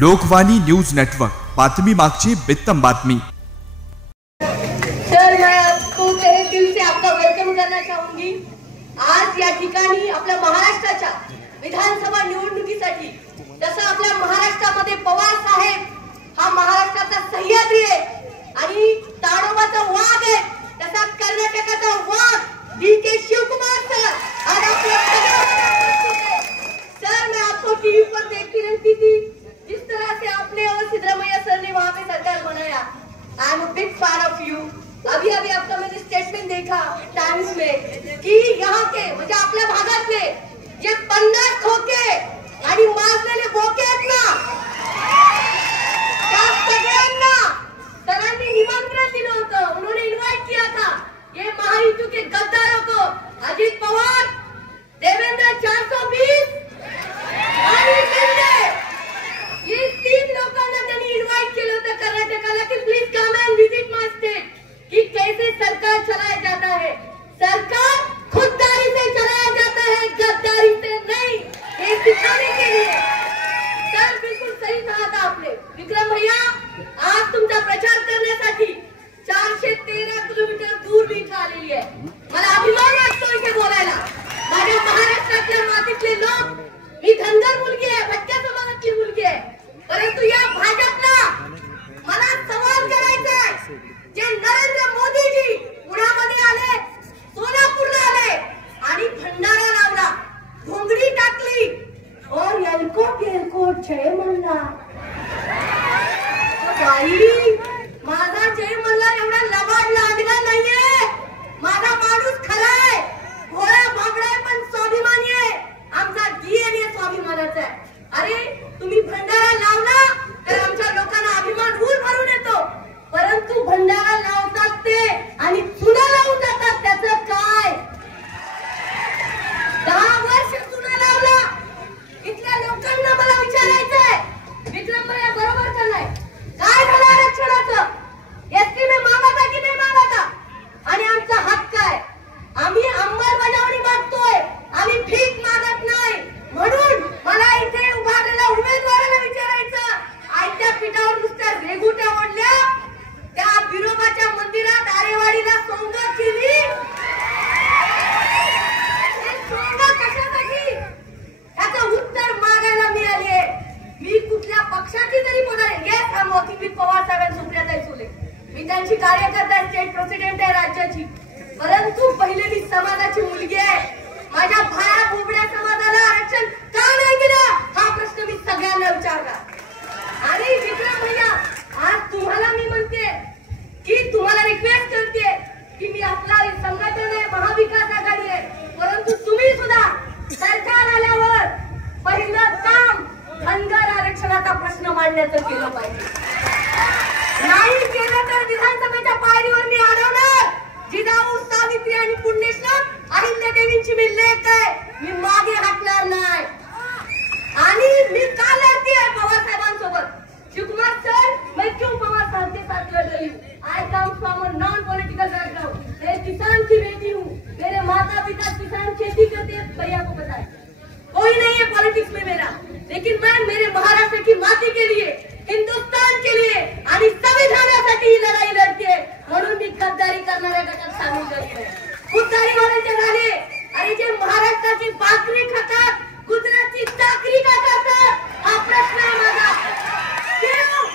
Lokvani news network, बातमी मागची बित्तम बातमी। सर, मैं आपको तहे दिल से आपका वेलकम करना चाहूंगी। आज या ठिकाणी आपल्या महाराष्ट्राच्या विधानसभा निवडणुकीसाठी जसं आपल्या महाराष्ट्रामध्ये पवार साहेब हा महाराष्ट्राचा सह्याद्री आहे आणि ताडोबाचा वाघ आहे, तसा कर्नाटकाचा वाघ डी.के. शिवकुमार सर आज आपल्या सर, मैं आपको टीवी पर देखती रहती थी जिस तरह से आपने और सिद्धरामैया सर ने वहाँ पे सरकार बनाया। I am a big fan of you. अभी आपका मैंने स्टेटमेंट देखा टाइम्स में कि यहाँ के म्हणजे आपल्या भागातले जे 50 खोके आणि माजलेले बोके आहेत ना, त्या सगळ्यांना सरांनी निमंत्रण दिलं होतं। उन्होंने इनवाइट किया था ये महायुति के गद्दारों को, अजित पवार, देवेंद्र 420 आणि शिंदे, ये 3 लोकांना त्यांनी इनवाइट केलं होतं कर्नाटकाला कि please come and visit my state, कि कैसे सरकार चलाया जाता है। सरकार खुददारी से चलाया जाता है, गद्दारी से नहीं, ये सिखाने के लिए। सर, बिल्कुल सही कहा था आपने। विक्रम भैया, आज तुमचा प्रचार करण्यासाठी 413 किलोमीटर दूर मी इथे आलेली आहे। मला अभिमान वाटतो इथे बोलायला। माझ्या महाराष्ट्रातल्या मातीतले लोक, मी धनगर मुलगी आहे, भटक्या समाजातली मुलगी आहे, परंतु या भाजपला मला सवाल करायचा आहे। जे नरेंद्र मोदीजी पुण्यामध्ये आले, सोलापूरला आले आणि भंडारा लावला, घोंगडी टाकली और एलकोट जय म्हणला। बाई, माझा जय म्हणला एवढा लबाड लांडगा नाहीये, माझा माणूस खरा आहे, भोळा भाबडा आहे, पण स्वाभिमानी आहे। आमचा डीएनए स्वाभिमानाचा आहे। अरे, तुम्ही भंडारा लावला तर आमच्या लोकांना अभिमान रूल भरून येतो, परंतु भंडारा लावतात ते आणि चुना लावून जातात, त्याचं काय? 10 वर्ष चुना लावला। इथल्या लोकांना मला विचारायचंय, विक्रम भैया बरोबर का नाही? काय झालं आरक्षणाचं? एसटी में मागा था की नाही मागा था? आणि आमचा हक्क आहे, आम्ही अंमलबजावणी मागतोय, आम्ही भीक मागत नाही। म्हणून मला इथे उभारलेल्या उमेदवाराला विचारायचं, आयत्या पिठावर नुसत्या रेघुट्या ओढल्या, त्या बिरोबाच्या मंदिरात आरेवाडीला सोंग केली, सोंग कशासाठी? त्याचं उत्तर मागायला मिळाले। मी कुठल्या पक्षाची तरी बोलाय, yes I working with Pawar साहेब आणि सुप्रियाताई सुळे, मी त्यांची कार्यकर्ता आहे, स्टेट प्रेसिडेंट आहे राज्याची, परंतु पहिले मी समाजाची मुलगी आहे। माझ्या भाया बुबड्या समाजाला आरक्षण का नाही दिलं हा प्रश्न मी सगळ्यांना विचारला। आणि विक्रम भैया, आज तुम्हाला मी म्हणते की तुम्हाला रिक्वेस्ट करते की मी आपला संघटन आहे, महाविकास आघाडी आहे, परंतु तुम्ही सुद्धा सरकार आल्यावर पहिलं काम धनगर आरक्षणाचा प्रश्न मांडण्याचं केलं पाहिजे। नाही केलं तर विधानसभेच्या पायरीवर मी अडवणार। जिजाऊ, सावित्री आणि पुण्यश्लोक अहिल्यादेवींची मी लेक आहे, मी मागे हटणार नाही। आणि मी का लढती आहे पवार साहेबांसोबत? शिवकुमार सर, मैं क्यों पवार साहब के साथ लड़ रही हूँ? I come from a non political background, मैं किसान की बेटी हूँ, मेरे माता पिता किसान खेती करते हैं, भैया को पता है। कोई नहीं है पॉलिटिक्स में मेरा, लेकिन मैं मेरे महाराष्ट्र की माटी के लिए, हिंदुस्तान के लिए आणि संविधानासाठी ही लढाई लढते, म्हणून मी गद्दारी करणाऱ्या गटात सामील करते। खुददारी वाल्यांचे झाले आणि जे महाराष्ट्राची भाकरी खातात, गुजरातची चाकरी का करतात, हा प्रश्न आहे माझा। क्यों?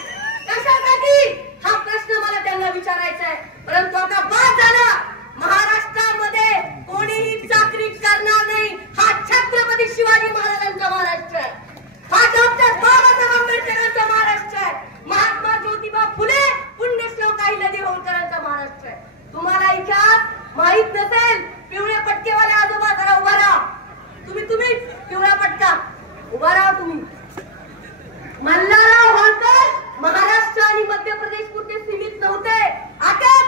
कशासाठी? हा प्रश्न मला त्यांना विचारायचा आहे। परंतु आता बाद झाला, महाराष्ट्रामध्ये कोणीही चाकरी करणार नाही, हा छत्रपती शिवाजी महाराजांचा महाराष्ट्र आहे, हा डॉक्टर बाबासाहेब आंबेडकरांचा महाराष्ट्र आहे, महात्मा ज्योतिबा फुले, पुण्यश्लोक अहिल्यादेवी होळकरांचा महाराष्ट्र आहे। तुम्हाला इतिहास माहित नसेल, पिवळे पटकेवाले आजोबा जरा उभा राहा, तुम्ही पिवळा पटका उभा राहा तुम्ही। मल्हारराव होळकर महाराष्ट्र आणि मध्य प्रदेश पुरते सीमित नव्हते। अटक,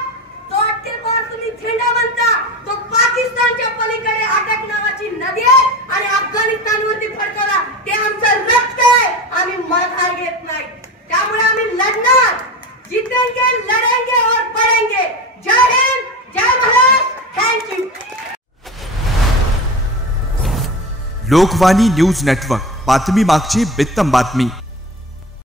तो अटकेवर तुम्ही थेंडा म्हणता, तो पाकिस्तानच्या पलीकडे अटक नावाची नदी आहे आणि अफगाणिस्तानवरती फडकवला, ते आमचं रक्त आहे, आम्ही माघार घेत नाही। त्यामुळे आम्ही लढणार, जितेंगे, लढेंगे और पडेंगे। Jai Hind, Jai Maharashtra, thank you. Lokvani news network, बातमी मागची बित्तम बातमी।